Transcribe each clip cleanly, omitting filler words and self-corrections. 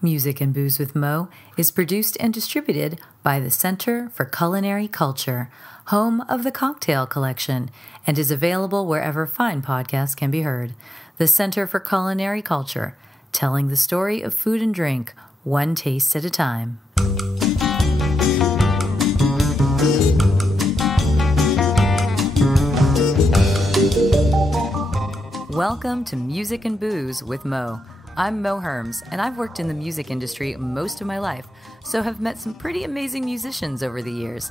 Music and Booze with Mo is produced and distributed by the Center for Culinary Culture, home of the Cocktail Collection, and is available wherever fine podcasts can be heard. The Center for Culinary Culture, telling the story of food and drink, one taste at a time. Welcome to Music and Booze with Mo. I'm Mo Herms, and I've worked in the music industry most of my life, so have met some pretty amazing musicians over the years.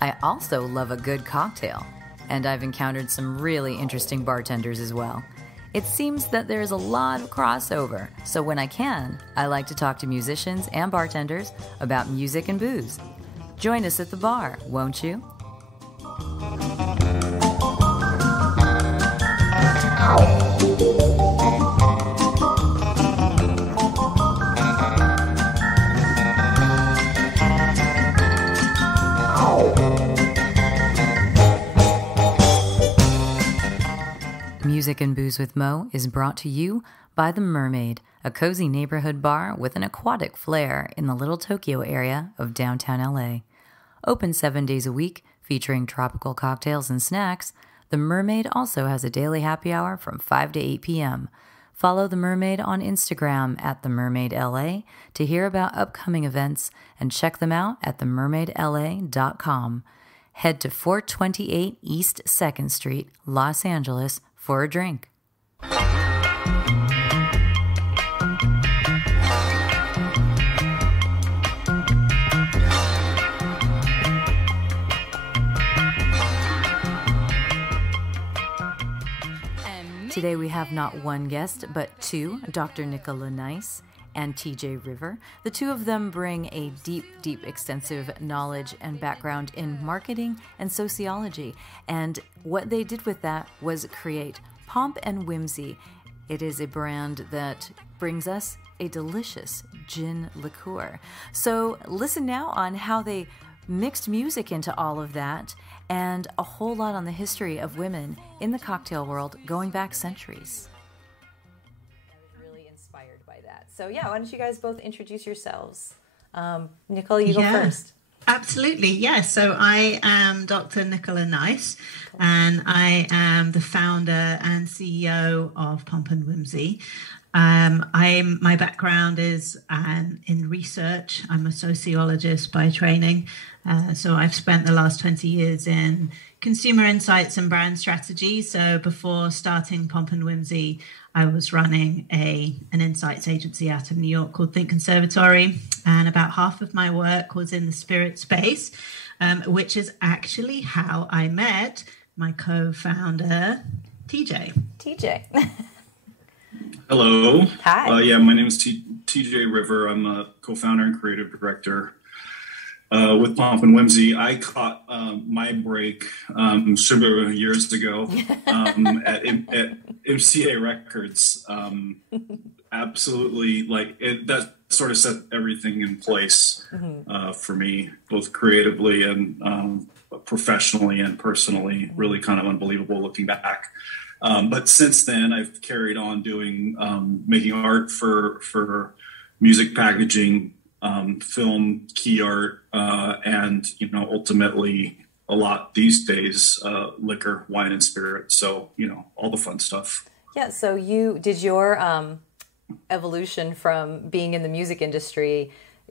I also love a good cocktail, and I've encountered some really interesting bartenders as well. It seems that there's a lot of crossover, so when I can, I like to talk to musicians and bartenders about music and booze. Join us at the bar, won't you? Music and Booze with Mo is brought to you by The Mermaid, a cozy neighborhood bar with an aquatic flair in the Little Tokyo area of downtown LA. Open 7 days a week, featuring tropical cocktails and snacks, The Mermaid also has a daily happy hour from 5 to 8 p.m. Follow The Mermaid on Instagram at TheMermaidLA to hear about upcoming events and check them out at themermaidla.com. Head to 428 East 2nd Street, Los Angeles, for a drink. Today we have not one guest, but two, Dr. Nicola Nice and TJ River. The two of them bring a deep, extensive knowledge and background in marketing and sociology. And what they did with that was create Pomp and Whimsy. It is a brand that brings us a delicious gin liqueur. So listen now on how they mixed music into all of that and a whole lot on the history of women in the cocktail world going back centuries. So yeah, why don't you guys both introduce yourselves? Nicola, you go first. Absolutely, yes. So I am Dr. Nicola Nice, and I am the founder and CEO of Pomp and Whimsy. My background is in research. I'm a sociologist by training. So I've spent the last 20 years in consumer insights and brand strategy. So before starting Pomp and Whimsy, I was running an insights agency out of New York called Think Conservatory. And about half of my work was in the spirit space, which is actually how I met my co-founder, TJ. TJ. Hello. Hi. Yeah, my name is TJ River. I'm a co-founder and creative director with Pomp and Whimsy. I caught my break several years ago at MCA Records. Absolutely, that sort of set everything in place for me, both creatively and professionally and personally. Really kind of unbelievable looking back. But since then, I've carried on doing making art for music packaging, film, key art, and ultimately a lot these days liquor, wine, and spirit. So all the fun stuff. Yeah. So you did your evolution from being in the music industry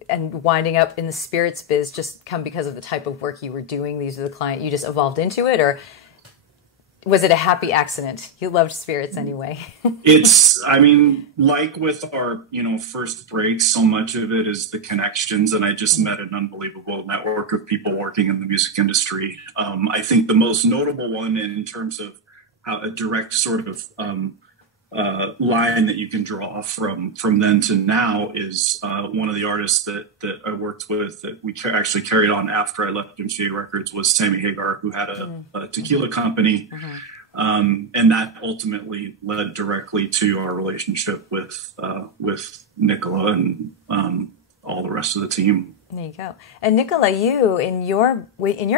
and winding up in the spirits biz just come because of the type of work you were doing? These are the client you just evolved into it, or was it a happy accident? You loved spirits anyway. Like with our, first break, so much of it is the connections. And I just met an unbelievable network of people working in the music industry. I think the most notable one in terms of how a direct sort of line that you can draw from then to now is one of the artists that I worked with that we actually carried on after I left MCA Records was Sammy Hagar, who had a tequila company. And that ultimately led directly to our relationship with Nicola and all the rest of the team. There you go. And Nicola, you in your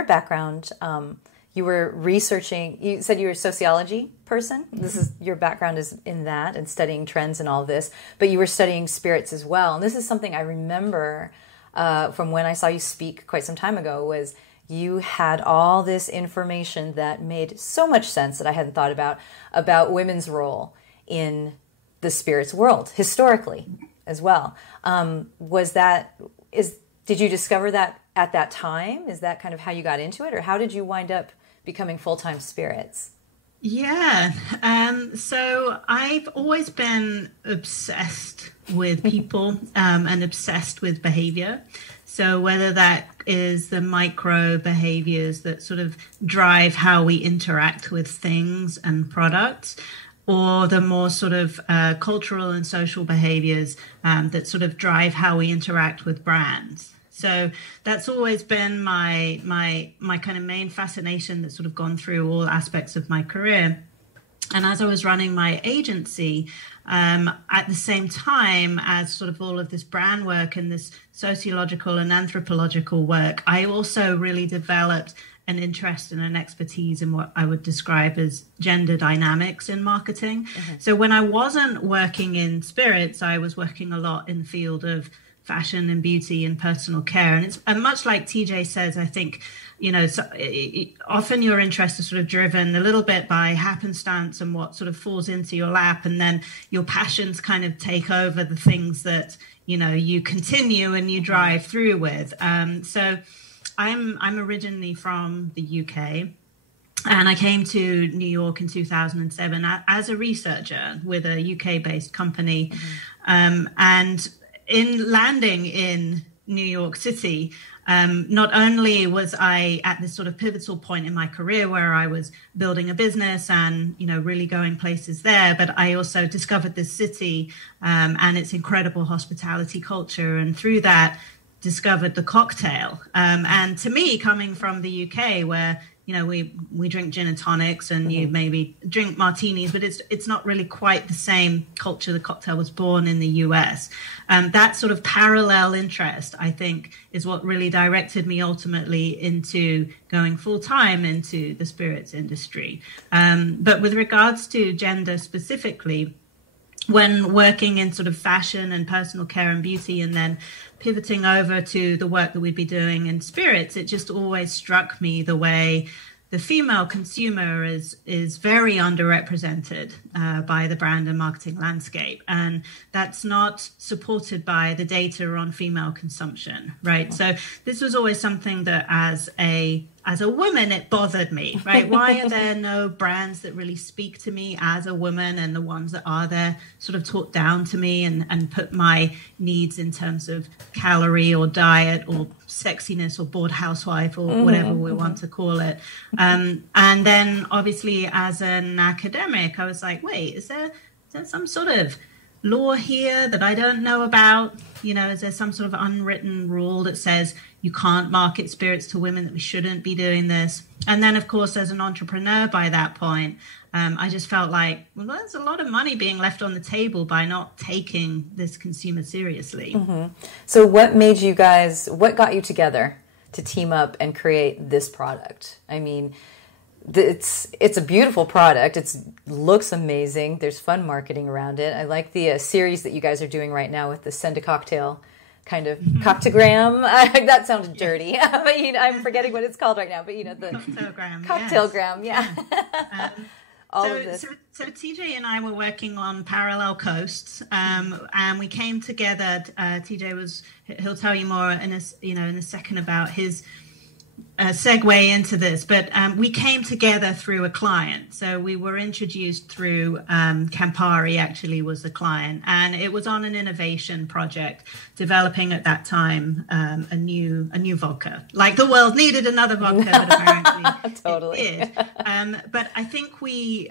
background, you were researching, you said you were a sociology person. This is, your background is in that and studying trends and all this, but you were studying spirits as well. And this is something I remember from when I saw you speak quite some time ago, was you had all this information that made so much sense that I hadn't thought about women's role in the spirits world historically as well. Did you discover that at that time? Is that kind of how you got into it, or how did you wind up becoming full-time spirits? Yeah. So I've always been obsessed with people and obsessed with behavior. So whether that is the micro behaviors that sort of drive how we interact with things and products, or the more sort of cultural and social behaviors that sort of drive how we interact with brands. So that's always been my kind of main fascination that's sort of gone through all aspects of my career. And as I was running my agency, at the same time as sort of all of this brand work and this sociological and anthropological work, I also really developed an interest and an expertise in what I would describe as gender dynamics in marketing. Mm-hmm. So when I wasn't working in spirits, I was working a lot in the field of fashion and beauty and personal care. And it's much like TJ says, I think, often your interest is sort of driven a little bit by happenstance and what sort of falls into your lap. And then your passions kind of take over the things that, you continue and you drive through with. So I'm originally from the UK. And I came to New York in 2007 as a researcher with a UK-based company. Mm-hmm. And in landing in New York City, not only was I at this sort of pivotal point in my career where I was building a business and, really going places there, but I also discovered this city and its incredible hospitality culture. And through that, discovered the cocktail. And to me, coming from the UK, where we drink gin and tonics and you maybe drink martinis, but it's not really quite the same culture. The cocktail was born in the US. That sort of parallel interest, I think, is what really directed me ultimately into going full time into the spirits industry. But with regards to gender specifically, when working in sort of fashion and personal care and beauty, and then pivoting over to the work that we'd be doing in spirits, it just always struck me the way the female consumer is very underrepresented by the brand and marketing landscape. And that's not supported by the data on female consumption, right? So this was always something that as a woman, it bothered me, right? Why are there no brands that really speak to me as a woman, and the ones that are there sort of talk down to me and put my needs in terms of calorie or diet or sexiness or bored housewife or whatever we want to call it. And then obviously as an academic, I was like, wait, is there some sort of law here that I don't know about? Is there some sort of unwritten rule that says you can't market spirits to women, that we shouldn't be doing this? And then, of course, as an entrepreneur by that point, I just felt like, well, there's a lot of money being left on the table by not taking this consumer seriously. Mm-hmm. So what got you together to team up and create this product? I mean, it's a beautiful product. It looks amazing. There's fun marketing around it. I like the series that you guys are doing right now with the Send a Cocktail kind of coctogram. That sounded dirty, but I'm forgetting what it's called right now. But the cocktailgram, yeah. So TJ and I were working on parallel coasts, and we came together. He'll tell you more in a second about his segue into this, but we came together through a client. So we were introduced through Campari, actually was the client, and it was on an innovation project developing at that time a new vodka. Like the world needed another vodka, but apparently totally. It did. But I think we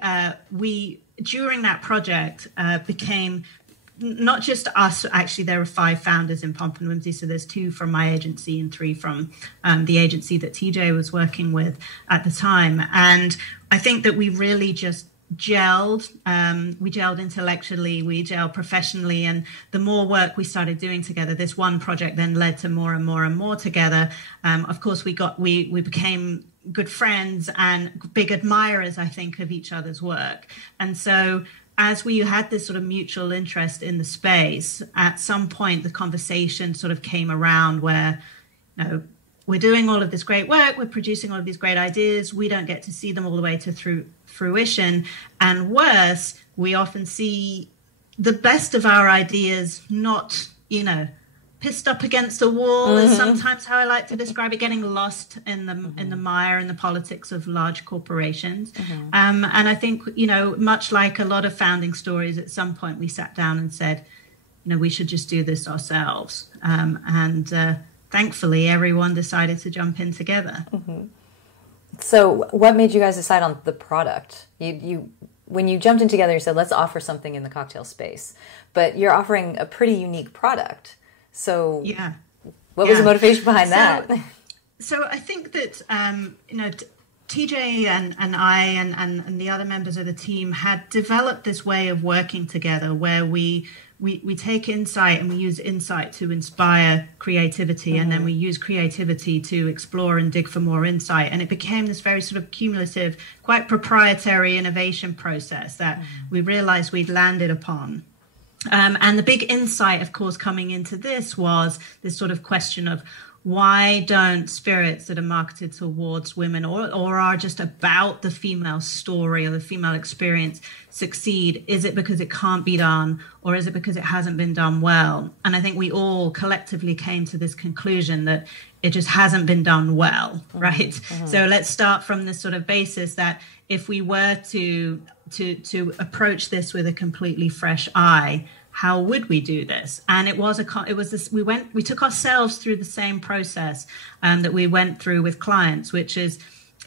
during that project became not just us. Actually, there are 5 founders in Pomp and Whimsy. So there's 2 from my agency and 3 from the agency that TJ was working with at the time. And I think that we really just gelled. We gelled intellectually, we gelled professionally, and the more work we started doing together, this one project then led to more and more and more together. Of course, we became good friends and big admirers, I think, of each other's work. And so as we had this sort of mutual interest in the space, at some point the conversation sort of came around where, you know, we're doing all of this great work, we're producing all of these great ideas, we don't get to see them all the way to fruition. And worse, we often see the best of our ideas not, you know, pissed up against a wall is sometimes how I like to describe it, getting lost in the mire and the politics of large corporations. And I think, you know, much like a lot of founding stories, at some point we sat down and said, you know, we should just do this ourselves. Thankfully, everyone decided to jump in together. So what made you guys decide on the product? You when you jumped in together, you said, let's offer something in the cocktail space. But you're offering a pretty unique product. So what was the motivation behind that? So I think that, you know, TJ and I and the other members of the team had developed this way of working together where we take insight and we use insight to inspire creativity, and then we use creativity to explore and dig for more insight. And it became this very sort of cumulative, quite proprietary innovation process that we realized we'd landed upon. And the big insight, of course, coming into this was this sort of question of why don't spirits that are marketed towards women or are just about the female story or the female experience succeed? Is it because it can't be done, or is it because it hasn't been done well? And I think we all collectively came to this conclusion that it just hasn't been done well, right? So let's start from this sort of basis that if we were to approach this with a completely fresh eye, how would we do this? And it was this. We took ourselves through the same process that we went through with clients, which is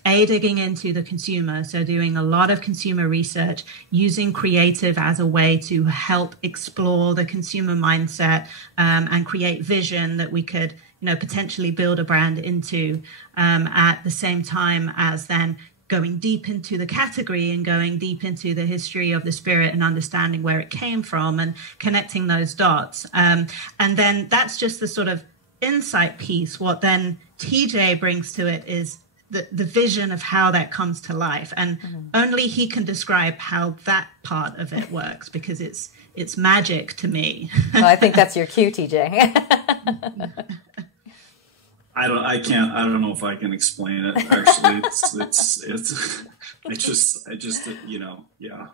digging into the consumer. So doing a lot of consumer research, using creative as a way to help explore the consumer mindset and create vision that we could, you know, potentially build a brand into at the same time as then going deep into the category and going deep into the history of the spirit and understanding where it came from and connecting those dots. And then that's just the sort of insight piece. What then TJ brings to it is the vision of how that comes to life. And only he can describe how that part of it works, because it's magic to me. Well, I think that's your cue, TJ. I don't know if I can explain it. Actually, I just, you know,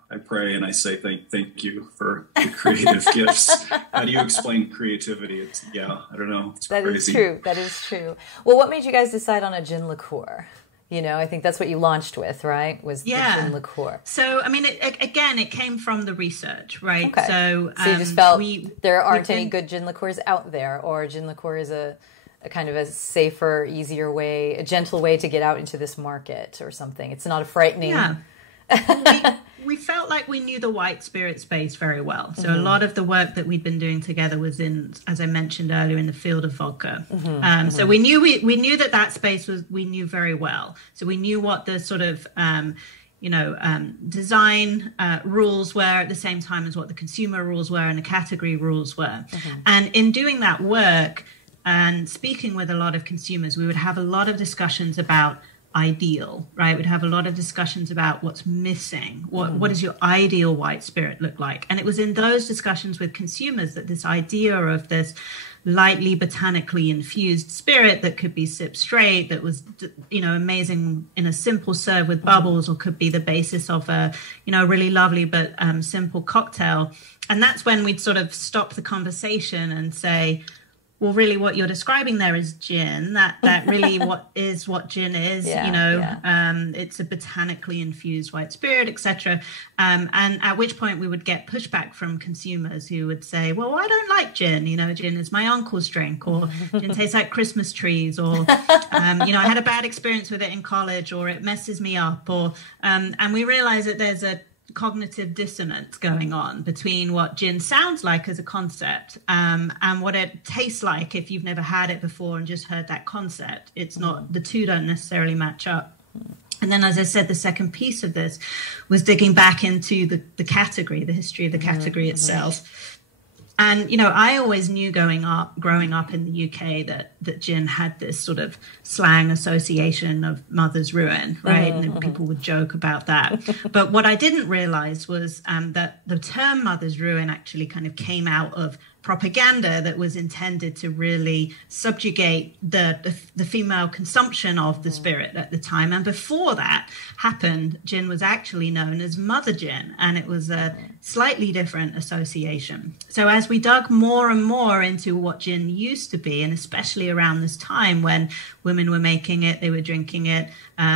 I pray and I say thank you for the creative gifts. How do you explain creativity? I don't know. It's that crazy. Is true. That is true. Well, what made you guys decide on a gin liqueur? You know, I think that's what you launched with, right? Was the gin liqueur. So, I mean, it came from the research, right? Okay. So you just felt there aren't any good gin liqueurs out there, or gin liqueur is a kind of a safer, easier way, a gentle way to get out into this market or something. It's not a frightening... Yeah. we felt like we knew the white spirit space very well. So a lot of the work that we'd been doing together was in, as I mentioned earlier, in the field of vodka. So we knew that space we knew very well. So we knew what the sort of... design rules were at the same time as what the consumer rules were and the category rules were. And in doing that work... and speaking with a lot of consumers, we would have a lot of discussions about ideal, right? We'd have a lot of discussions about what's missing. What does your ideal white spirit look like? And it was in those discussions with consumers that this idea of this lightly botanically infused spirit that could be sipped straight, that was, you know, amazing in a simple serve with bubbles, or could be the basis of a, you know, really lovely but simple cocktail. And that's when we'd sort of stop the conversation and say, well, really what you're describing there is gin. That really what gin is, it's a botanically infused white spirit, etc. And at which point we would get pushback from consumers who would say, well, I don't like gin. You know, gin is my uncle's drink, or gin tastes like Christmas trees, or, I had a bad experience with it in college, or it messes me up. Or and we realize that there's a cognitive dissonance going on between what gin sounds like as a concept and what it tastes like if you've never had it before and just heard that concept. It's not, the two don't necessarily match up. And then, as I said, the second piece of this was digging back into the category, the history of the category itself. And, you know, I always knew growing up in the UK that gin had this sort of slang association of mother's ruin, right? And people would joke about that. But what I didn't realize was that the term mother's ruin actually kind of came out of propaganda that was intended to really subjugate the female consumption of the spirit at the time. And before that happened, gin was actually known as mother gin, and it was a slightly different association. So as we dug more and more into what gin used to be, and especially around this time when women were making it, they were drinking it,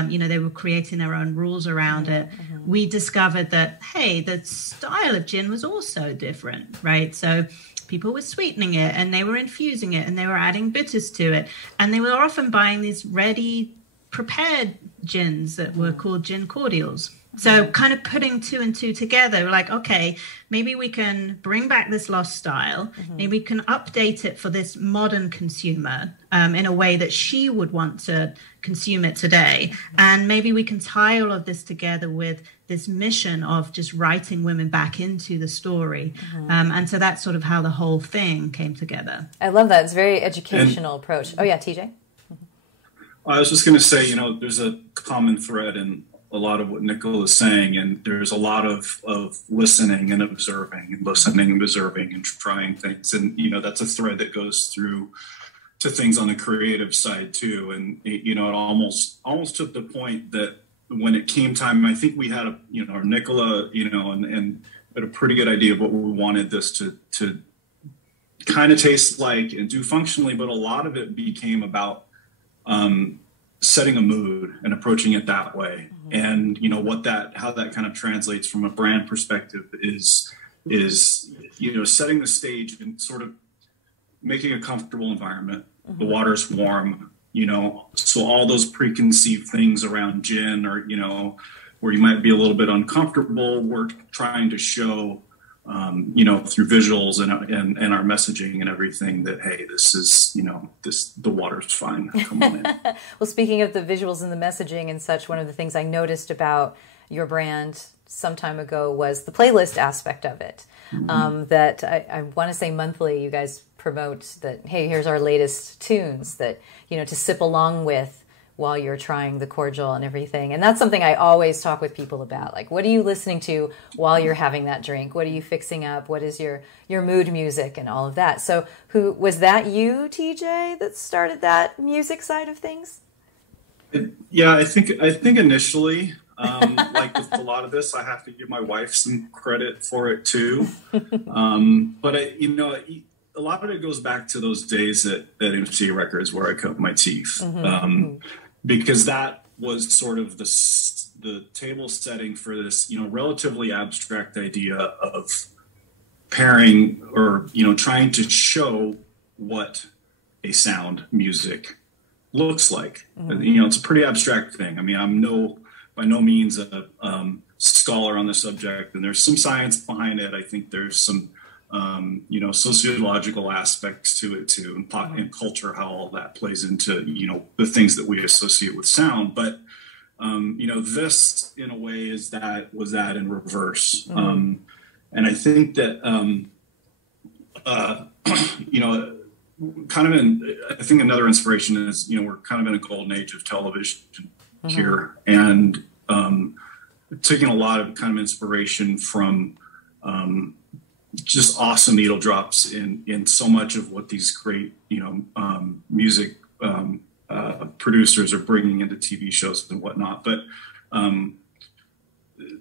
you know, they were creating their own rules around it, we discovered that, hey, the style of gin was also different, right? So people were sweetening it, and they were infusing it, and they were adding bitters to it. And they were often buying these ready prepared gins that were called gin cordials. So kind of putting two and two together, like, okay, maybe we can bring back this lost style. Maybe we can update it for this modern consumer in a way that she would want to consume it today. And maybe we can tie all of this together with this mission of just writing women back into the story. And so that's sort of how the whole thing came together. I love that. It's a very educational approach. Oh, yeah, TJ? I was just going to say, you know, there's a common thread in a lot of what Nicola is saying, and there's a lot of listening and observing and trying things. And, you know, that's a thread that goes through to things on the creative side too. And, you know, it almost to the point that when it came time, I think we had Nicola, you know, and had a pretty good idea of what we wanted this to kind of taste like and do functionally, but a lot of it became about setting a mood and approaching it that way. And, you know, how that kind of translates from a brand perspective is, you know, setting the stage and sort of making a comfortable environment. The water's warm, you know, so all those preconceived things around gin, or, you know, where you might be a little bit uncomfortable, we're trying to show, you know, through visuals and our messaging and everything that, hey, this is, you know, the water's fine. Come on in. Well, speaking of the visuals and the messaging and such, one of the things I noticed about your brand some time ago was the playlist aspect of it. That I want to say monthly, you guys promote that, hey, here's our latest tunes that, you know, to sip along with while you're trying the cordial and everything. And that's something I always talk with people about. Like, what are you listening to while you're having that drink? What are you fixing up? What is your mood music and all of that? So was that you, TJ, that started that music side of things? Yeah, I think initially, like with a lot of this, I have to give my wife some credit for it too. But you know, a lot of it goes back to those days at MC Records where I cut my teeth. Because that was sort of the table setting for this, you know, relatively abstract idea of pairing, or, you know, trying to show what a sound music looks like. You know, it's a pretty abstract thing. I mean, I'm by no means a scholar on the subject, and there's some science behind it. I think there's some you know, sociological aspects to it too, and pop and culture, how all that plays into, you know, the things that we associate with sound. But you know, this in a way was that in reverse. And I think that you know, I think another inspiration is, you know, we're kind of in a golden age of television here, and taking a lot of kind of inspiration from just awesome needle drops in so much of what these great, you know, music producers are bringing into TV shows and whatnot. But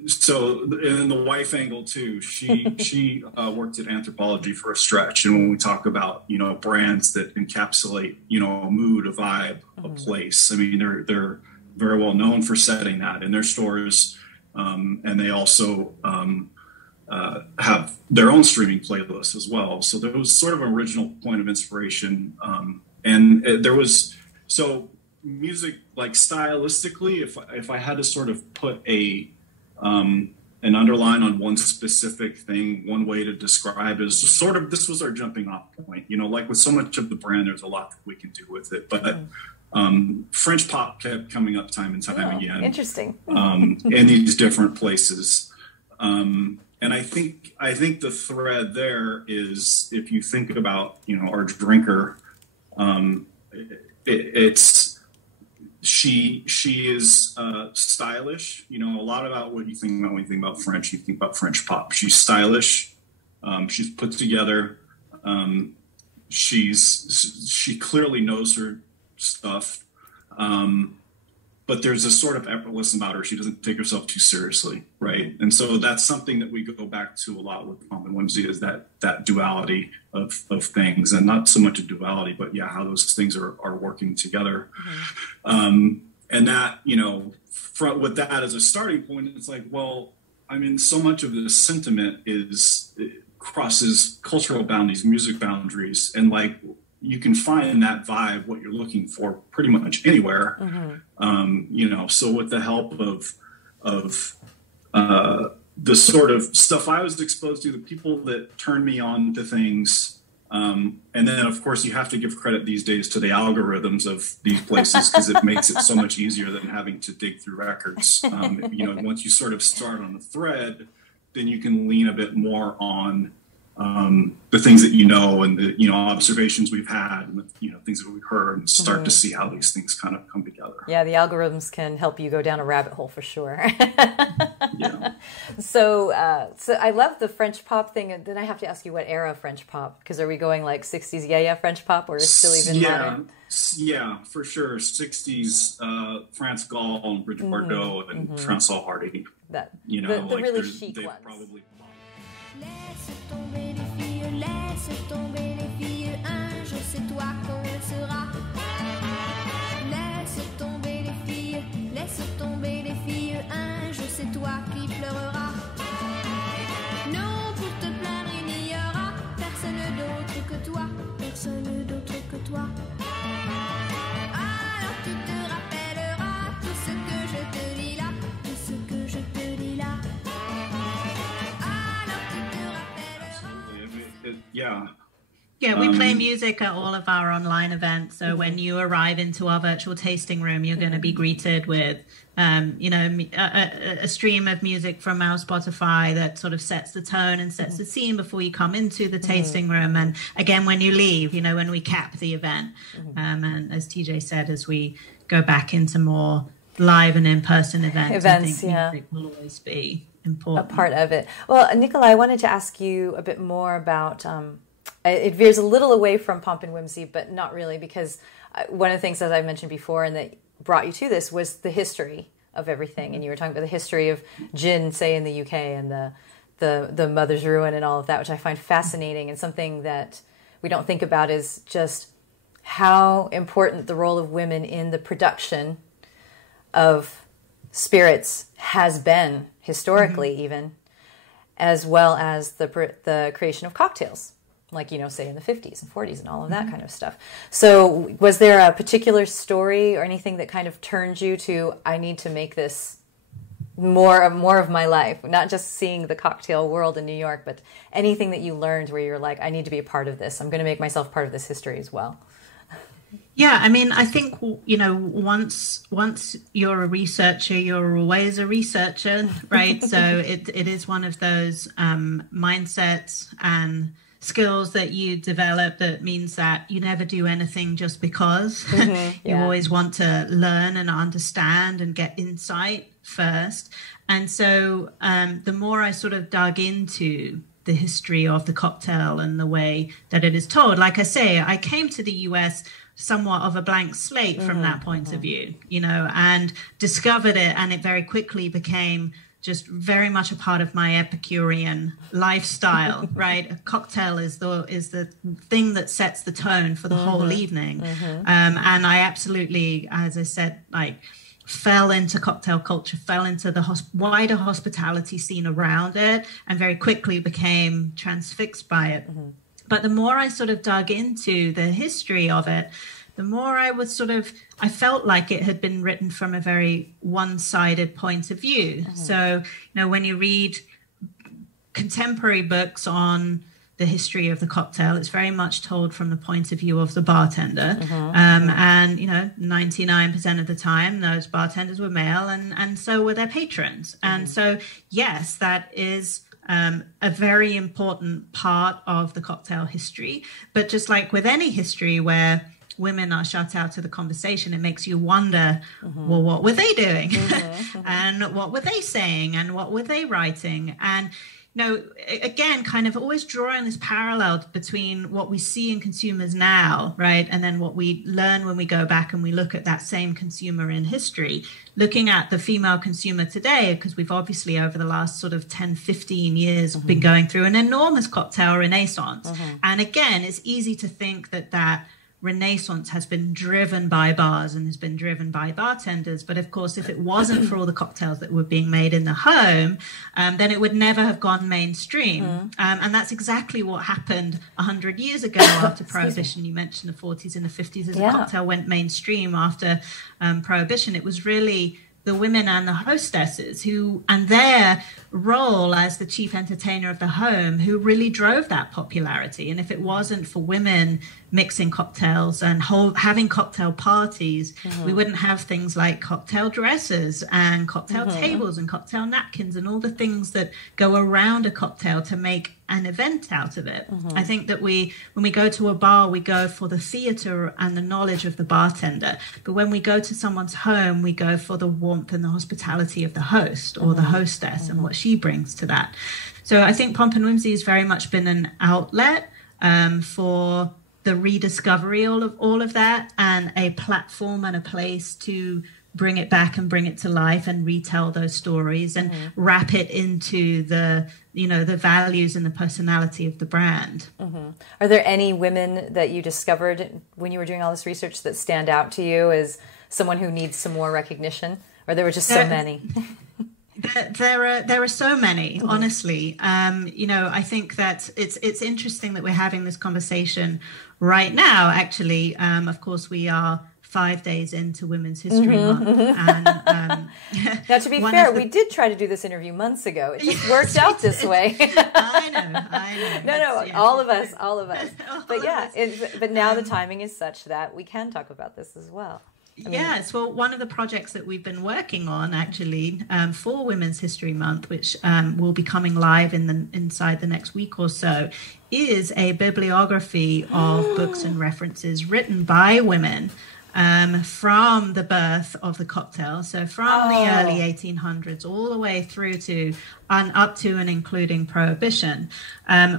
so, and the wife angle too, she worked at Anthropology for a stretch. And when we talk about, you know, brands that encapsulate, you know, a mood, a vibe, a place, I mean, they're very well known for setting that in their stores. And they also have their own streaming playlists as well. So there was sort of an original point of inspiration. And there was, so music, like stylistically, if I had to sort of put an underline on one specific thing, one way to describe it is just sort of, this was our jumping off point, you know, like with so much of the brand, there's a lot that we can do with it. But French pop kept coming up time and time again. Interesting. In these different places. And I think the thread there is, if you think about, our drinker, she is stylish. A lot about what you think about when you think about French. You think about French pop. She's stylish. She's put together. She clearly knows her stuff. But there's a sort of effortless about her. She doesn't take herself too seriously, right? And so that's something that we go back to a lot with Pomp and Whimsy, is that duality of things, and not so much a duality, but how those things are working together. And that, with that as a starting point, it's like, well, I mean, so much of this sentiment crosses cultural boundaries, music boundaries, and like, you can find that vibe, what you're looking for, pretty much anywhere. So with the help of the sort of stuff I was exposed to, the people that turned me on to things, and then of course you have to give credit these days to the algorithms of these places, because it makes it so much easier than having to dig through records. Once you sort of start on the thread, then you can lean a bit more on the things that and the observations we've had, and the things that we've heard, and start to see how these things kind of come together. Yeah, the algorithms can help you go down a rabbit hole for sure. So I love the French pop thing. And then I have to ask you, what era French pop? Because are we going like 60s French pop, or is still even modern? Yeah, for sure. 60s France Gall and Brigitte Bardot and François Hardy. The really chic ones. Probably. Laisse tomber les filles, un jour c'est toi qu'on le sera. Laisse tomber les filles, un jour c'est toi qui pleureras. Non, pour te plaindre il n'y aura personne d'autre que toi, Alors tu te rappelleras tout ce que je te dis là, Yeah, we play music at all of our online events. So when you arrive into our virtual tasting room, you're going to be greeted with, a stream of music from our Spotify that sort of sets the tone and sets the scene before you come into the tasting room. And again, when you leave, when we cap the event. And as TJ said, as we go back into more live and in-person events, I think music will always be important. A part of it. Well, Nicola, I wanted to ask you a bit more about... it veers a little away from Pomp and Whimsy, but not really, because one of the things, as I mentioned before, and that brought you to this, was the history of everything. And you were talking about the history of gin, say, in the UK, and the Mother's Ruin and all of that, which I find fascinating, and something that we don't think about is just how important the role of women in the production of spirits has been, historically even, as well as the creation of cocktails. Like, say in the 50s and 40s and all of that kind of stuff. So was there a particular story or anything that kind of turned you to, I need to make this more of my life, not just seeing the cocktail world in New York, but anything that you learned where you're like, I need to be a part of this. I'm going to make myself part of this history as well. Yeah, I mean, I think, once you're a researcher, you're always a researcher, right? So it is one of those mindsets and skills that you develop that means that you never do anything just because. You always want to learn and understand and get insight first. And so the more I sort of dug into the history of the cocktail and the way that it is told, like I say, I came to the US somewhat of a blank slate from that point of view, and discovered it, and it very quickly became just very much a part of my Epicurean lifestyle, right? A cocktail is the thing that sets the tone for the whole evening. And I absolutely, as I said, fell into cocktail culture, fell into the wider hospitality scene around it, and very quickly became transfixed by it. But the more I sort of dug into the history of it, the more I felt like it had been written from a very one-sided point of view. So, when you read contemporary books on the history of the cocktail. It's very much told from the point of view of the bartender. And, 99% of the time, those bartenders were male, and so were their patrons. And so, yes, that is a very important part of the cocktail history. But just like with any history where women are shut out of the conversation, it makes you wonder, well, what were they doing? And what were they saying? And what were they writing? And again, kind of always drawing this parallel between what we see in consumers now, right? And then what we learn when we go back and we look at that same consumer in history, looking at the female consumer today, because we've obviously over the last sort of 10, 15 years been going through an enormous cocktail renaissance. And again, it's easy to think that renaissance has been driven by bars and has been driven by bartenders. But of course, if it wasn't for all the cocktails that were being made in the home, then it would never have gone mainstream. And that's exactly what happened 100 years ago after Prohibition. You mentioned the 40s and the 50s as a cocktail went mainstream after Prohibition. It was really the women and the hostesses and their role as the chief entertainer of the home who really drove that popularity. And if it wasn't for women mixing cocktails and having cocktail parties, we wouldn't have things like cocktail dresses and cocktail tables and cocktail napkins and all the things that go around a cocktail to make an event out of it. I think that when we go to a bar, we go for the theater and the knowledge of the bartender. But when we go to someone's home, we go for the warmth and the hospitality of the host or the hostess and what she brings to that. So I think Pomp and Whimsy has very much been an outlet for the rediscovery all of that, and a platform and a place to bring it back and bring it to life and retell those stories and wrap it into the values and the personality of the brand. Are there any women that you discovered when you were doing all this research that stand out to you as someone who needs some more recognition, or there were just so many? There are so many, honestly. I think that it's interesting that we're having this conversation right now. Actually, of course, we are 5 days into Women's History Month. And, now, to be fair, we did try to do this interview months ago. It just worked out this way. I know. No, all of us. But but now the timing is such that we can talk about this as well. Yes, well, one of the projects that we've been working on actually for Women's History Month, which will be coming live inside the next week or so, is a bibliography of books and references written by women from the birth of the cocktail. So from the early 1800s all the way through to and up to and including Prohibition.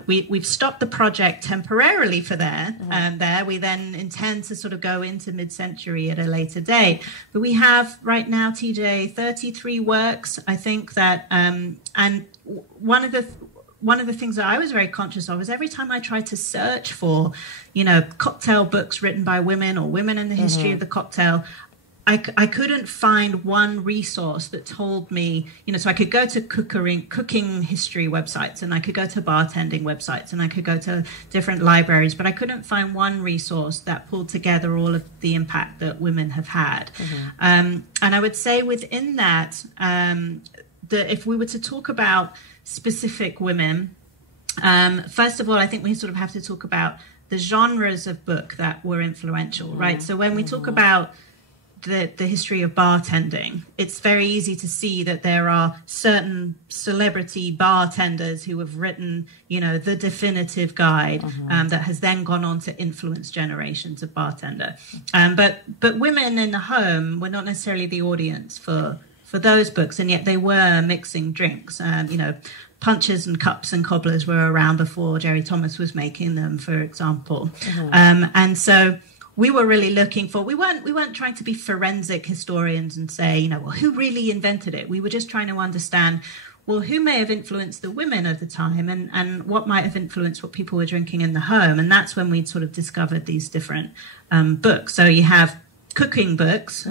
We've stopped the project temporarily for there. We then intend to sort of go into mid-century at a later date. But we have right now, TJ, 33 works. I think that, and one of the things that I was very conscious of is every time I tried to search for, cocktail books written by women or women in the history of the cocktail, I couldn't find one resource that told me, so I could go to cooking history websites, and I could go to bartending websites, and I could go to different libraries, but I couldn't find one resource that pulled together all of the impact that women have had. And I would say within that, if we were to talk about specific women, first of all, I think we sort of have to talk about the genres of book that were influential, right? So when we talk about the history of bartending, it's very easy to see that there are certain celebrity bartenders who have written, the definitive guide that has then gone on to influence generations of bartender. But women in the home were not necessarily the audience for those books, and yet they were mixing drinks. Punches and cups and cobblers were around before Jerry Thomas was making them, for example. And so we were really looking for, we weren't trying to be forensic historians and say, well, who really invented it? We were just trying to understand, well, who may have influenced the women of the time, and what might have influenced what people were drinking in the home. And that's when we sort of discovered these different books. So you have cooking books,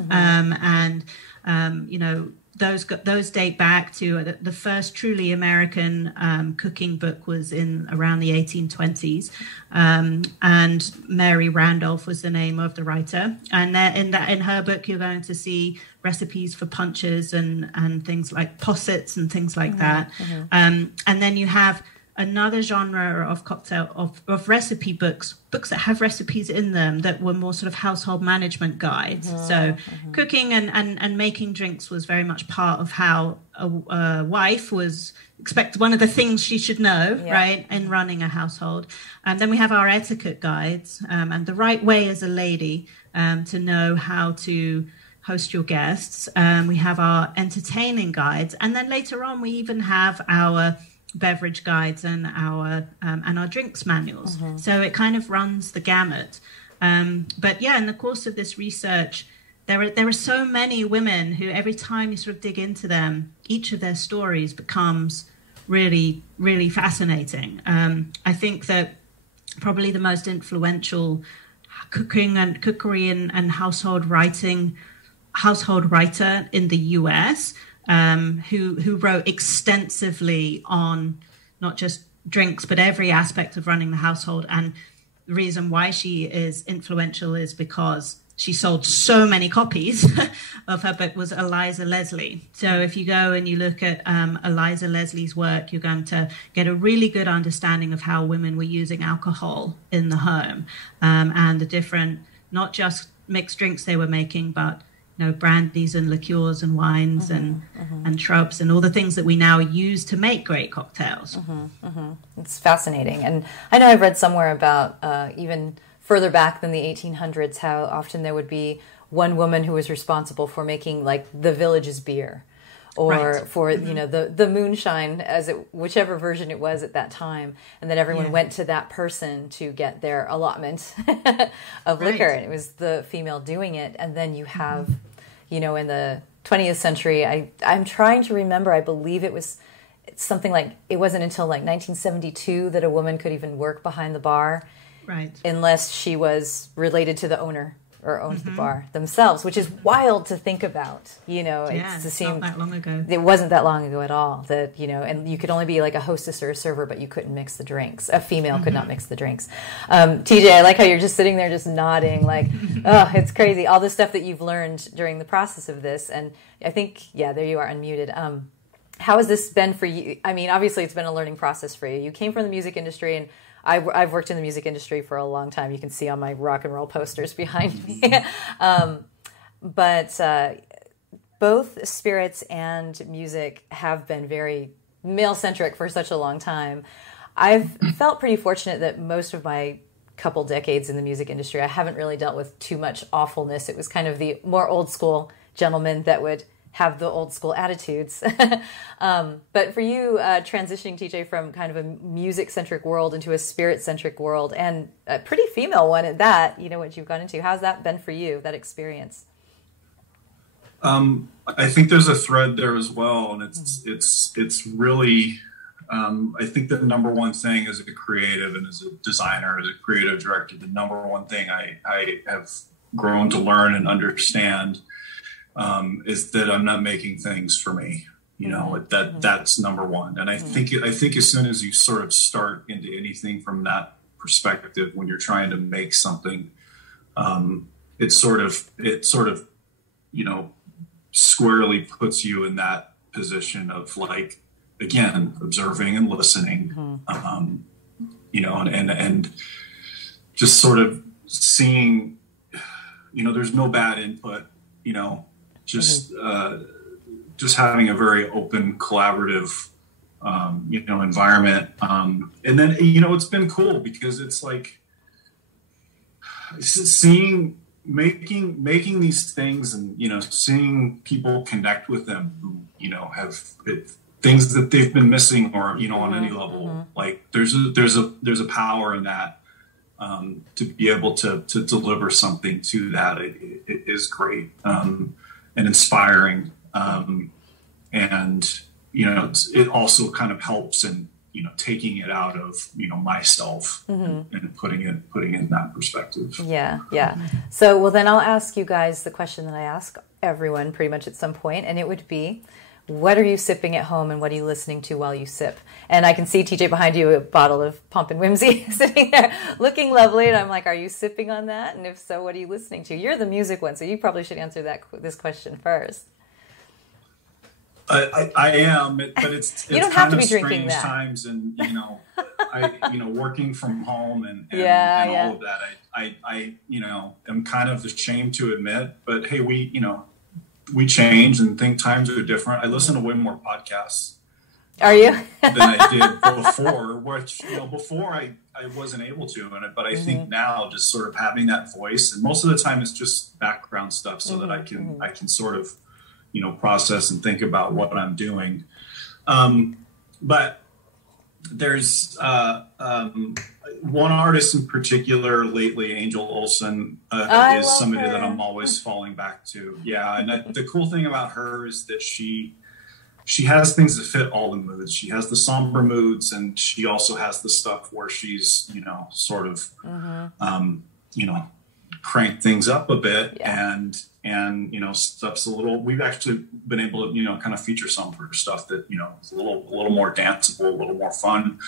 those date back to the first truly American cooking book was in around the 1820s, and Mary Randolph was the name of the writer. And in her book, you're going to see recipes for punches and things like possets and things like that. And then you have another genre of cocktail of recipe books that have recipes in them that were more sort of household management guides. So cooking and making drinks was very much part of how a wife was expected, one of the things she should know, right, in running a household. And then we have our etiquette guides and the right way as a lady to know how to host your guests. We have our entertaining guides, and then later on we even have our beverage guides and our drinks manuals. So it kind of runs the gamut. But yeah, in the course of this research, there are so many women who every time you sort of dig into them, each of their stories becomes really, really fascinating. I think that probably the most influential cookery and household writer in the US, who wrote extensively on not just drinks, but every aspect of running the household. And the reason why she is influential is because she sold so many copies of her book, was Eliza Leslie. So if you go and you look at Eliza Leslie's work, you're going to get a really good understanding of how women were using alcohol in the home, and the different, not just mixed drinks they were making, but brandies and liqueurs and wines and shrubs and all the things that we now use to make great cocktails. It's fascinating. And I know I've read somewhere about even further back than the 1800s, how often there would be one woman who was responsible for making like the village's beer, or for the moonshine, whichever version it was at that time, and then everyone went to that person to get their allotment of liquor, and it was the female doing it. And then you have in the 20th century, I'm trying to remember, I believe it's something like, it wasn't until like 1972 that a woman could even work behind the bar, unless she was related to the owner or owned the bar themselves, which is wild to think about. It's not that long ago. It wasn't that long ago at all. That and you could only be like a hostess or a server, but you couldn't mix the drinks. A female could not mix the drinks. TJ, I like how you're just sitting there, just nodding, like, oh, it's crazy. All the stuff that you've learned during the process of this, and I think, there you are, unmuted. How has this been for you? I mean, obviously, it's been a learning process for you. You came from the music industry, and I've worked in the music industry for a long time. You can see on my rock and roll posters behind me. But both spirits and music have been very male-centric for such a long time. I've felt pretty fortunate that most of my couple decades in the music industry, I haven't really dealt with too much awfulness. It was kind of the more old-school gentlemen that would have the old school attitudes. But for you, transitioning, TJ, from kind of a music-centric world into a spirit-centric world, and a pretty female one at that, what you've gone into, how's that been for you, that experience? I think there's a thread there as well, and it's really, I think the number one thing as a creative and as a designer, as a creative director, the number one thing I have grown to learn and understand is that I'm not making things for me, that's number one. And I think as soon as you sort of start into anything from that perspective, when you're trying to make something, it sort of, squarely puts you in that position of, like, again, observing and listening, and just sort of seeing, there's no bad input, just having a very open, collaborative, environment. And then, it's been cool because it's like making these things and, seeing people connect with them who, have things that they've been missing or, on any level, like there's a power in that, to be able to deliver something to that. It is great. And inspiring, and it also kind of helps in taking it out of myself and putting it in that perspective. So well, then I'll ask you guys the question that I ask everyone pretty much at some point, and it would be, what are you sipping at home and what are you listening to while you sip? And I can see, TJ, behind you, a bottle of Pomp and Whimsy sitting there looking lovely. And I'm like, are you sipping on that? And if so, what are you listening to? You're the music one, so you probably should answer this question first. I am, but it's you don't kind have to of be drinking strange that. times, and working from home and yeah. all of that. I am kind of ashamed to admit, but hey, we change and think times are different. I listen to way more podcasts. Are you? than I did before, which before I wasn't able to, but I think now just sort of having that voice, and most of the time it's just background stuff, so that I can sort of process and think about what I'm doing. But there's one artist in particular lately, Angel Olsen, is somebody that I'm always falling back to. Yeah, and the cool thing about her is that she has things that fit all the moods. She has the somber moods, and she also has the stuff where she's sort of crank things up a bit, and stuff's a little. We've actually been able to kind of feature some of her stuff that is a little more danceable, a little more fun.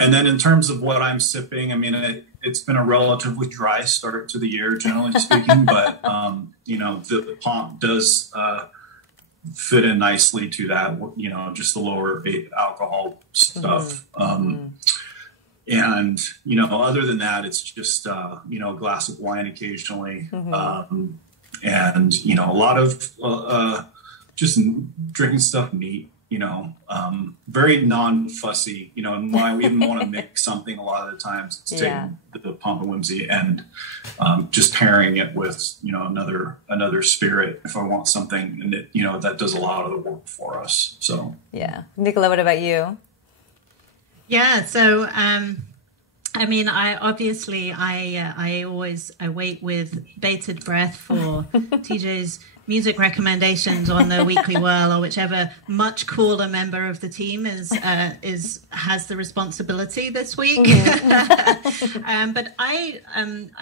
And then in terms of what I'm sipping, I mean, it's been a relatively dry start to the year, generally speaking, but the pomp does fit in nicely to that, just the lower alcohol stuff. And, other than that, it's just, a glass of wine occasionally. And, a lot of just drinking stuff neat, very non-fussy, and why we even want to mix something a lot of the times. It's taking the Pomp and Whimsy and just pairing it with, another spirit if I want something, and it, that does a lot of the work for us. So yeah. Nicola, what about you? Yeah, so I mean, I wait with bated breath for TJ's music recommendations on the Weekly Whirl, or whichever much cooler member of the team has the responsibility this week. But I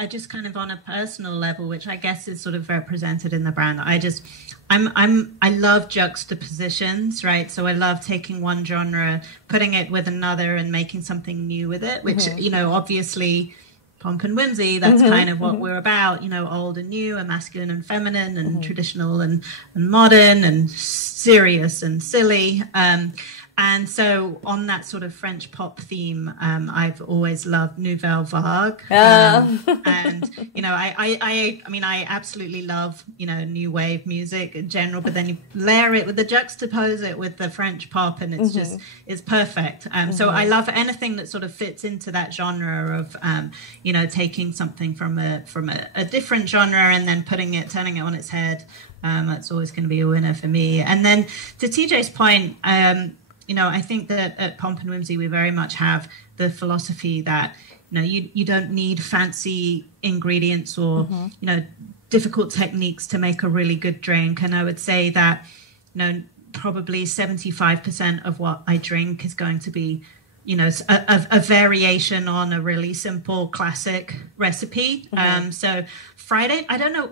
just kind of on a personal level, which I guess is sort of represented in the brand. I love juxtapositions, right? So I love taking one genre, putting it with another, and making something new with it, which, obviously Pomp and Whimsy, that's kind of what we're about, old and new, and masculine and feminine, and traditional and modern, and serious and silly. And so on that sort of French pop theme, I've always loved Nouvelle Vague. And, I absolutely love, new wave music in general, but then you layer it with juxtapose it with the French pop, and it's just, it's perfect. So I love anything that sort of fits into that genre of, taking something from a different genre and then turning it on its head. That's always going to be a winner for me. And then to TJ's point, I think that at Pomp and Whimsy, we very much have the philosophy that, you don't need fancy ingredients or, difficult techniques to make a really good drink. And I would say that, probably 75% of what I drink is going to be, a variation on a really simple classic recipe. So Friday, I don't know,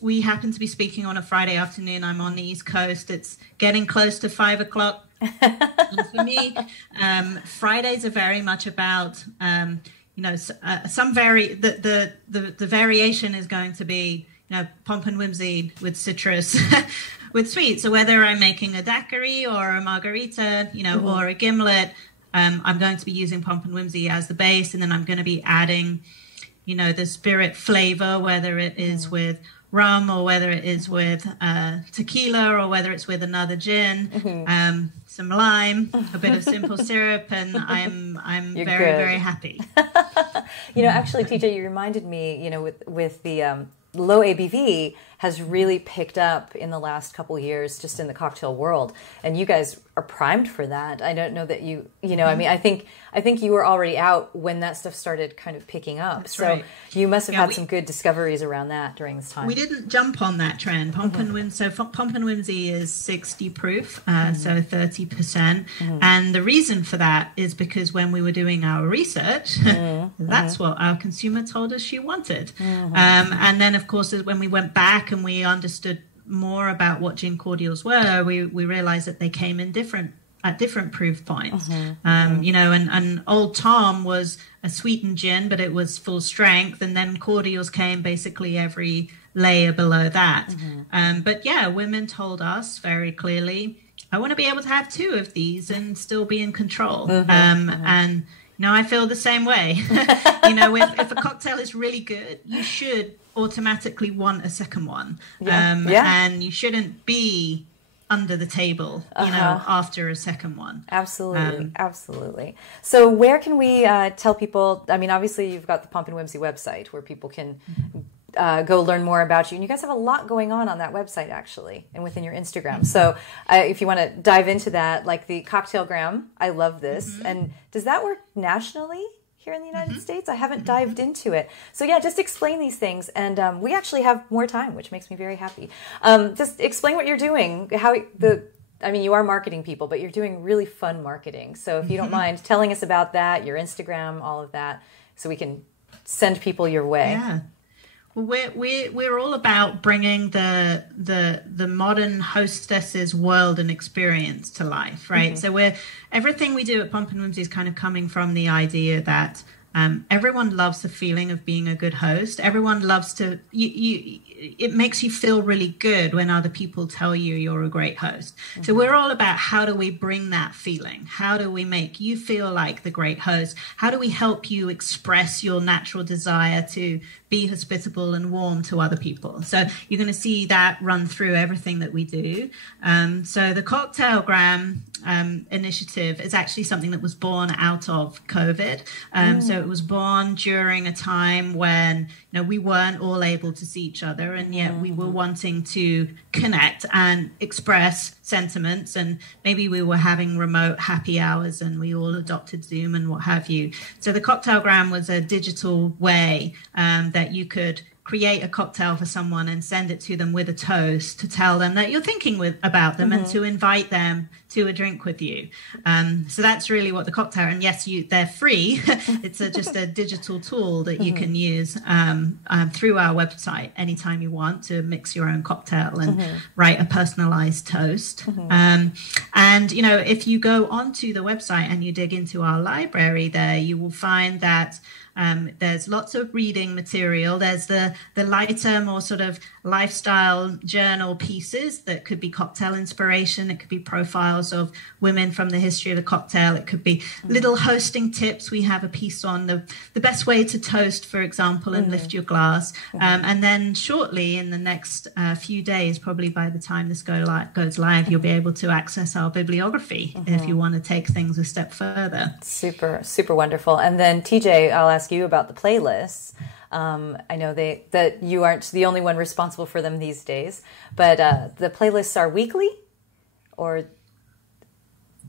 we happen to be speaking on a Friday afternoon. I'm on the East Coast. It's getting close to 5 o'clock. And for me, Fridays are very much about, the variation is going to be, Pomp and Whimsy with citrus, with sweet. So whether I'm making a daiquiri or a margarita, or a gimlet, I'm going to be using Pomp and Whimsy as the base, and then I'm going to be adding, the spirit flavor, whether it is with rum or whether it is with tequila or whether it's with another gin, some lime, a bit of simple syrup, and I'm very happy. Actually, TJ, you reminded me, with the low ABV has really picked up in the last couple of years just in the cocktail world, and you guys are primed for that. I don't know that I mean, I think you were already out when that stuff started kind of picking up. That's so right. You must have had some good discoveries around that during this time. We didn't jump on that trend. Pomp and Whimsy is 60 proof, so 30%. And the reason for that is because when we were doing our research, that's what our consumer told us she wanted. And then, of course, when we went back and we understood more about what gin cordials were, we realized that they came in at different proof points. And Old Tom was a sweetened gin, but it was full strength, and then cordials came basically every layer below that. But yeah, women told us very clearly, I want to be able to have 2 of these and still be in control. And I feel the same way. If a cocktail is really good, you should automatically want a second one. And you shouldn't be under the table, after a second one. Absolutely. So where can we tell people, I mean, obviously you've got the Pomp and Whimsy website where people can go learn more about you. And you guys have a lot going on that website, actually, and within your Instagram. So if you want to dive into that, like the Cocktailgram, I love this. And does that work nationally here in the United States? I haven't dived into it. So yeah, just explain these things. And we actually have more time, which makes me very happy. Just explain what you're doing, you are marketing people, but you're doing really fun marketing. So if you don't mind telling us about that, your Instagram, all of that, so we can send people your way. Yeah. Well, we're all about bringing the modern hostess's world and experience to life, right? So everything we do at Pomp and Whimsy is kind of coming from the idea that everyone loves the feeling of being a good host. Everyone loves to it makes you feel really good when other people tell you you're a great host. So we're all about how do we bring that feeling? How do we make you feel like the great host? How do we help you express your natural desire to be hospitable and warm to other people? So you're going to see that run through everything that we do. So the Cocktailgram initiative is actually something that was born out of COVID. So it was born during a time when we weren't all able to see each other, and yet we were wanting to connect and express sentiments, and maybe we were having remote happy hours and we all adopted Zoom and what have you. So the Cocktailgram was a digital way that you could create a cocktail for someone and send it to them with a toast to tell them that you're thinking about them and to invite them to a drink with you. So that's really what the cocktail, and yes, they're free. It's just a digital tool that you can use through our website anytime you want to mix your own cocktail and write a personalized toast. And, if you go onto the website and you dig into our library there, you will find that there's lots of reading material. There's the lighter, more sort of lifestyle journal pieces that could be cocktail inspiration. It could be profiles of women from the history of the cocktail. It could be little hosting tips. We have a piece on the best way to toast, for example, and lift your glass. And then shortly in the next few days, probably by the time this goes live, you'll be able to access our bibliography if you want to take things a step further. Super, super wonderful. And then TJ, I'll ask you about the playlists. I know that you aren't the only one responsible for them these days, but the playlists are weekly, or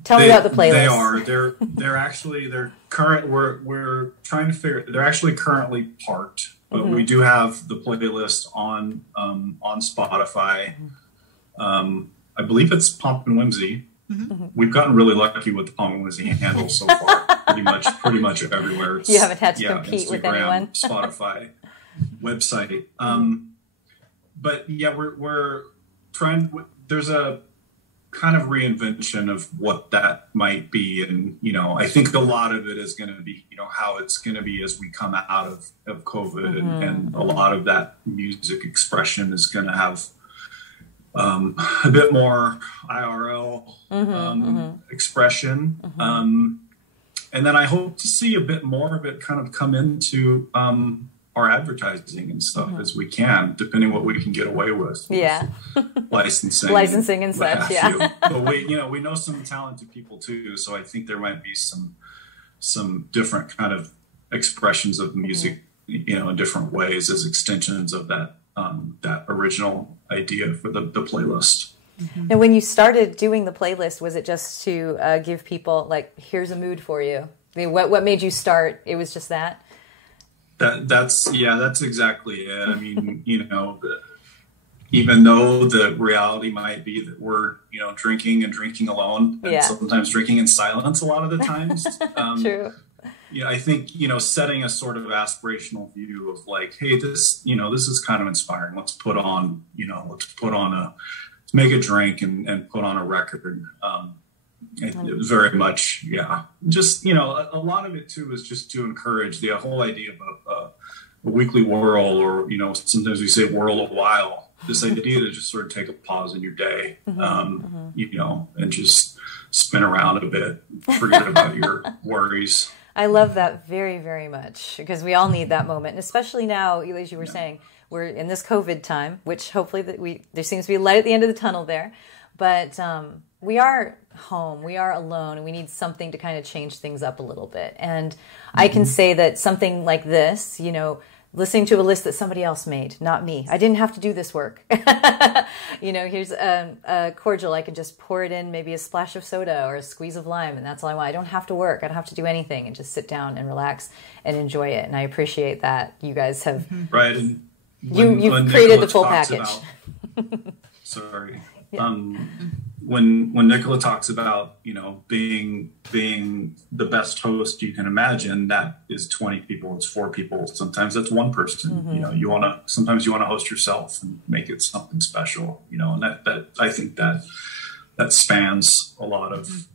tell me about the playlists. They are. They're actually current. We're trying to figure. They're actually currently parked, but we do have the playlist on Spotify. I believe it's Pomp and Whimsy. We've gotten really lucky with the Pomp and Whimsy handle so far. Pretty much everywhere. You haven't had to compete Instagram, with anyone. Spotify, website. But yeah, we're trying. There's a kind of reinvention of what that might be, and I think a lot of it is going to be how it's going to be as we come out of COVID, and a lot of that music expression is going to have a bit more IRL expression. And then I hope to see a bit more of it kind of come into our advertising and stuff as we can, depending what we can get away with. Yeah. Licensing and such, yeah. But we know some talented people too, so I think there might be some different kind of expressions of music, in different ways as extensions of that original idea for the playlist. And when you started doing the playlist, was it just to give people here's a mood for you? I mean, what made you start? It was just that. That's exactly it. I mean, even though the reality might be that we're drinking alone, and sometimes drinking in silence a lot of the times. True. I think setting a sort of aspirational view of hey, this is kind of inspiring. Let's make a drink and put on a record. It was very much, just, a lot of it too is just to encourage the whole idea of a weekly whirl, or, sometimes we say whirl a while. This idea to just sort of take a pause in your day, and just spin around a bit, forget about your worries. I love that very, very much, because we all need that moment. And especially now, as you were saying, we're in this COVID time, which hopefully there seems to be light at the end of the tunnel there. But we are home, we are alone, and we need something to kind of change things up a little bit. And I can say that something like this, listening to a list that somebody else made, not me. I didn't have to do this work. Here's a cordial. I can just pour it in, maybe a splash of soda or a squeeze of lime, and that's all I want. I don't have to work. I don't have to do anything, and just sit down and relax and enjoy it. And I appreciate that you guys have. Right. And you've created the full package. Sorry. Yeah. When Nicola talks about, being the best host you can imagine, that is 20 people, it's 4 people. Sometimes that's 1 person. Sometimes you want to host yourself and make it something special, and that I think that spans a lot of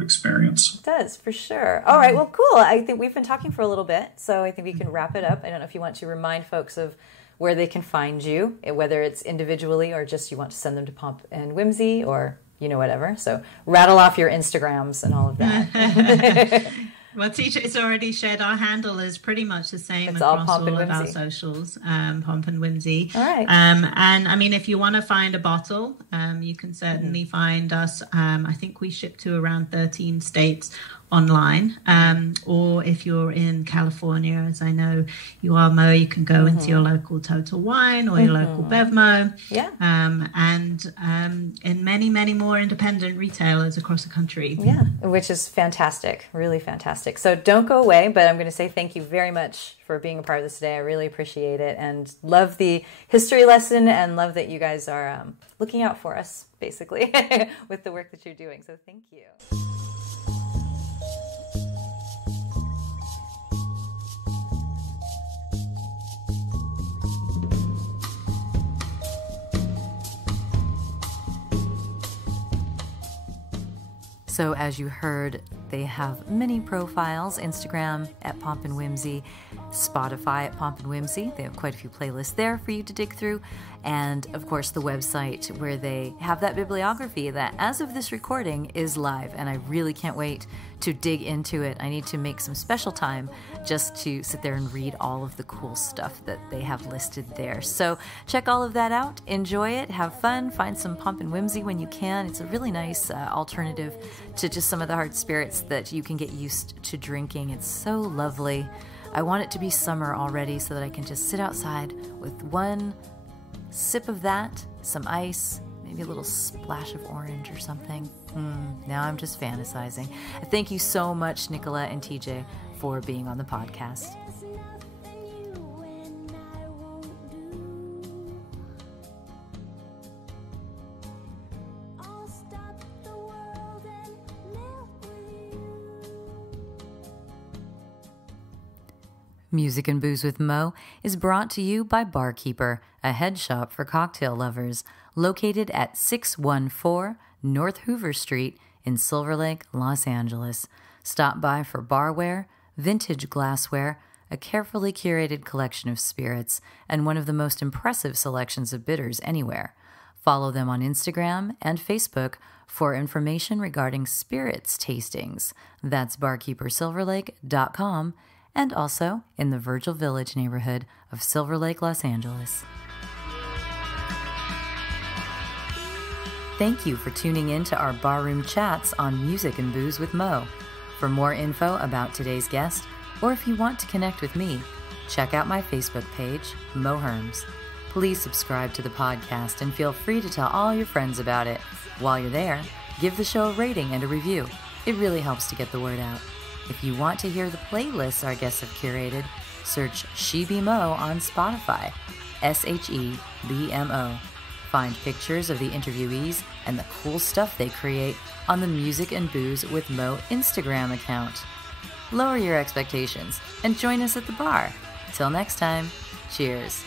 experience. It does, for sure. All right, well, cool. I think we've been talking for a little bit, so I think we can wrap it up. I don't know if you want to remind folks of where they can find you, whether it's individually or just you want to send them to Pomp and Whimsy or, whatever. So rattle off your Instagrams and all of that. Well, Teacher's already shared. Our handle is pretty much the same it's across all all of our socials, Pomp and Whimsy. All right. And I mean, if you want to find a bottle, you can certainly find us. I think we ship to around 13 states online, or if you're in California, as I know you are, Mo, you can go into your local Total Wine or your local Bevmo, and in many, many more independent retailers across the country. Yeah, which is fantastic, really fantastic. So don't go away, but I'm going to say thank you very much for being a part of this today. I really appreciate it, and love the history lesson, and love that you guys are looking out for us, basically, with the work that you're doing. So thank you. So as you heard, they have many profiles: Instagram at Pomp and Whimsy, Spotify at Pomp and Whimsy. They have quite a few playlists there for you to dig through. And of course, the website where they have that bibliography that, as of this recording, is live. And I really can't wait to dig into it. I need to make some special time just to sit there and read all of the cool stuff that they have listed there. So check all of that out. Enjoy it. Have fun. Find some Pomp and Whimsy when you can. It's a really nice alternative to just some of the hard spirits that you can get used to drinking. It's so lovely. I want it to be summer already so that I can just sit outside with one sip of that, some ice, maybe a little splash of orange or something. Now I'm just fantasizing. Thank you so much, Nicola and TJ, for being on the podcast. Music and Booze with Mo is brought to you by Barkeeper, a head shop for cocktail lovers, located at 614 North Hoover Street in Silver Lake, Los Angeles. Stop by for barware, vintage glassware, a carefully curated collection of spirits, and one of the most impressive selections of bitters anywhere. Follow them on Instagram and Facebook for information regarding spirits tastings. That's barkeepersilverlake.com, and also in the Virgil Village neighborhood of Silver Lake, Los Angeles. Thank you for tuning in to our barroom chats on Music and Booze with Mo. For more info about today's guest, or if you want to connect with me, check out my Facebook page, Mo Herms. Please subscribe to the podcast and feel free to tell all your friends about it. While you're there, give the show a rating and a review. It really helps to get the word out. If you want to hear the playlists our guests have curated, search She Be Mo on Spotify, SHEBMO. Find pictures of the interviewees and the cool stuff they create on the Music and Booze with Mo Instagram account. Lower your expectations and join us at the bar. Till next time, cheers.